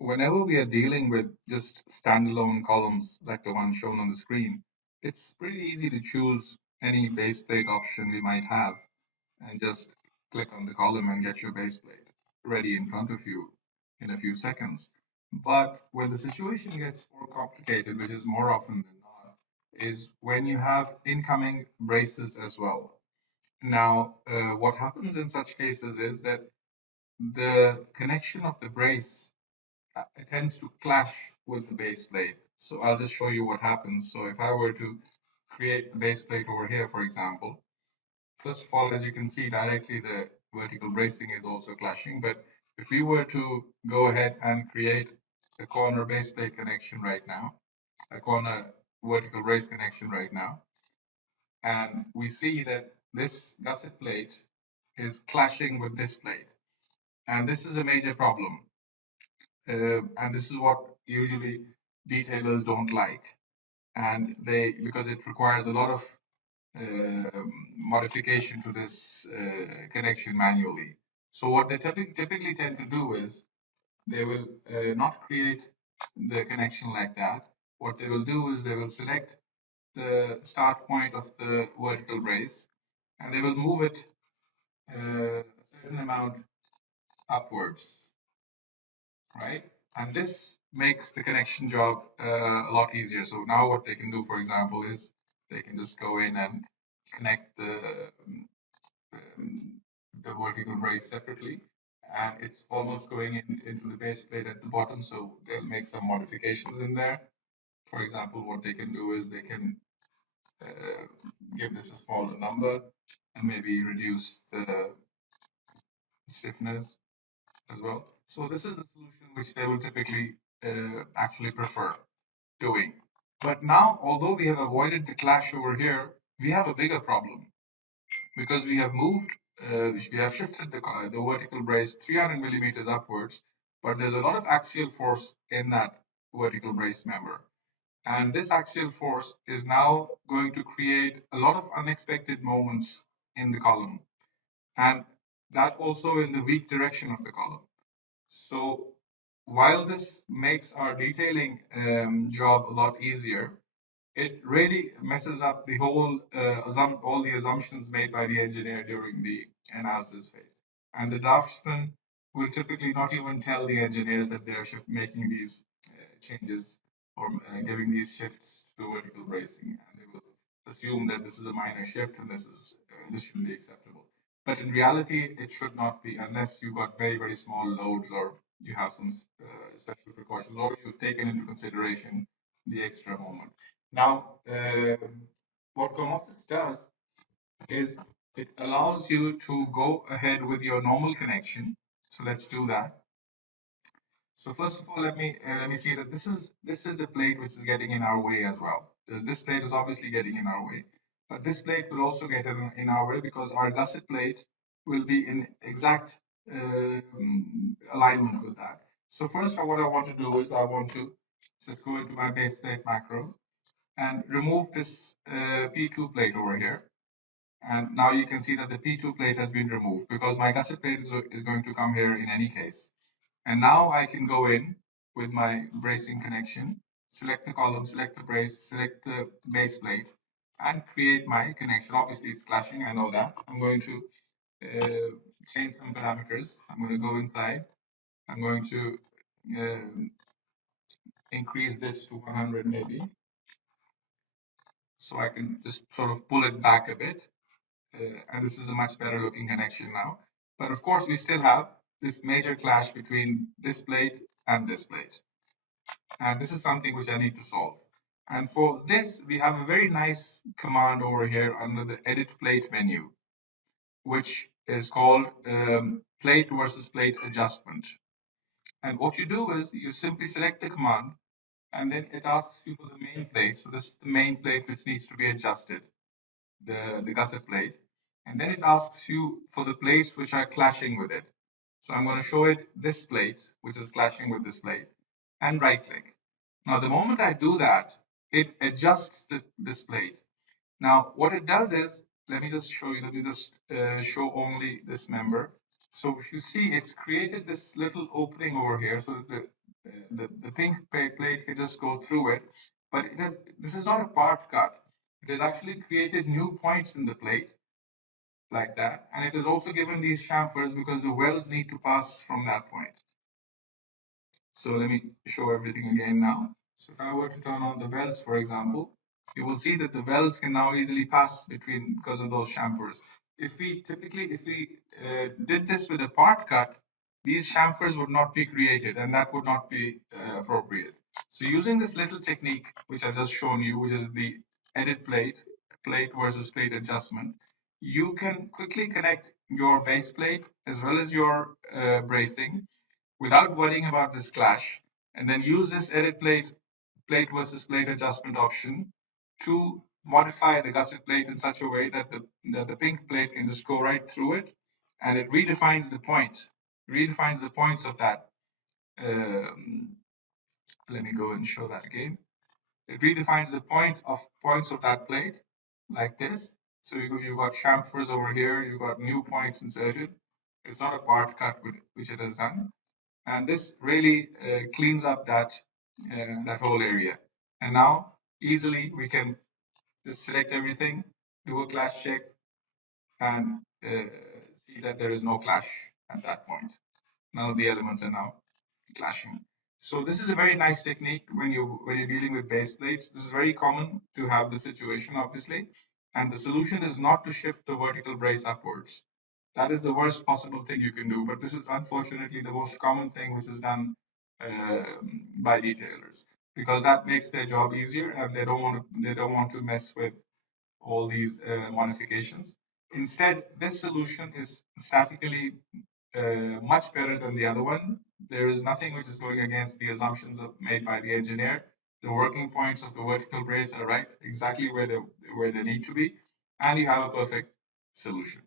whenever we are dealing with just standalone columns like the one shown on the screen, it's pretty easy to choose any base plate option we might have and just click on the column and get your base plate ready in front of you in a few seconds. But when the situation gets more complicated, which is more often than not, is when you have incoming braces as well. Now, what happens in such cases is that the connection of the brace it tends to clash with the base plate. So I'll just show you what happens. So if I were to create the base plate over here, for example, first of all, as you can see directly, the vertical bracing is also clashing. But if we were to go ahead and create a corner base plate connection right now, a corner vertical brace connection right now, and we see that this gusset plate is clashing with this plate. And this is a major problem. And this is what usually detailers don't like. And because it requires a lot of modification to this connection manually. So what they typically tend to do is they will not create the connection like that. What they will do is they will select the start point of the vertical brace and they will move it a certain amount upwards, right? And this makes the connection job a lot easier. So now what they can do, for example, is they can just go in and connect um, the vertical brace separately. And it's almost going into the base plate at the bottom. So they'll make some modifications in there. For example, what they can do is they can uh, give this a smaller number and maybe reduce the stiffness as well. So this is the solution which they will typically actually prefer doing. But now, although we have avoided the clash over here, we have a bigger problem because we have moved, we have shifted the vertical brace 300 millimeters upwards, but there's a lot of axial force in that vertical brace member. And this axial force is now going to create a lot of unexpected moments in the column, and that also in the weak direction of the column. So while this makes our detailing job a lot easier, it really messes up the whole all the assumptions made by the engineer during the analysis phase. And the draftsman will typically not even tell the engineers that they're making these changes or giving these shifts to vertical bracing, and they will assume that this is a minor shift and this should be acceptable. But in reality, it should not be unless you've got very small loads or you have some special precautions or you've taken into consideration the extra moment. Now, what COMOSYS does is it allows you to go ahead with your normal connection. So let's do that. So first of all, let me see that this is the plate which is getting in our way as well. This plate is obviously getting in our way, but this plate will also get in our way because our gusset plate will be in exact alignment with that. So first, what I want to do is I want to just go into my base plate macro and remove this P2 plate over here. And now you can see that the P2 plate has been removed because my gusset plate is going to come here in any case. And now I can go in with my bracing connection, select the column, select the brace, select the base plate, and create my connection. Obviously, it's clashing, I know that. I'm going to change some parameters. I'm going to go inside. I'm going to uh, increase this to 100 maybe, so I can just sort of pull it back a bit. And this is a much better looking connection now. But of course, we still have this major clash between this plate and this plate. And this is something which I need to solve. And for this, we have a very nice command over here under the edit plate menu, which is called plate versus plate adjustment. And what you do is you simply select the command and then it asks you for the main plate. So this is the main plate which needs to be adjusted, the gusset plate. And then it asks you for the plates which are clashing with it. So I'm going to show it this plate, which is clashing with this plate, and right click. Now, the moment I do that, it adjusts this plate. Now, what it does is, let me just show you, let me just show only this member. So if you see, it's created this little opening over here so that the pink plate can just go through it, but this is not a part cut. It has actually created new points in the plate like that, and it is also given these chamfers because the wells need to pass from that point. So let me show everything again now. So if I were to turn on the wells, for example, you will see that the wells can now easily pass between because of those chamfers. If we did this with a part cut, these chamfers would not be created, and that would not be appropriate. So using this little technique, which I just shown you, which is the edit plate versus plate adjustment, you can quickly connect your base plate as well as your bracing without worrying about this clash, and then use this edit plate versus plate adjustment option to modify the gusset plate in such a way that the pink plate can just go right through it, and it redefines the points of that. Um, Let me go and show that again. It redefines the points of that plate like this. So you've got chamfers over here, you've got new points inserted. It's not a part cut which it has done, and this really cleans up that whole area. And now easily we can just select everything, do a clash check, and see that there is no clash at that point. None of the elements are now clashing. So this is a very nice technique when you're dealing with base plates. This is very common to have the situation, obviously, and the solution is not to shift the vertical brace upwards. That is the worst possible thing you can do, but this is unfortunately the most common thing which is done by detailers because that makes their job easier, and they don't want to mess with all these modifications. Instead, this solution is statically much better than the other one. There is nothing which is going against the assumptions made by the engineer. The working points of the vertical brace are right exactly where they need to be, and you have a perfect solution.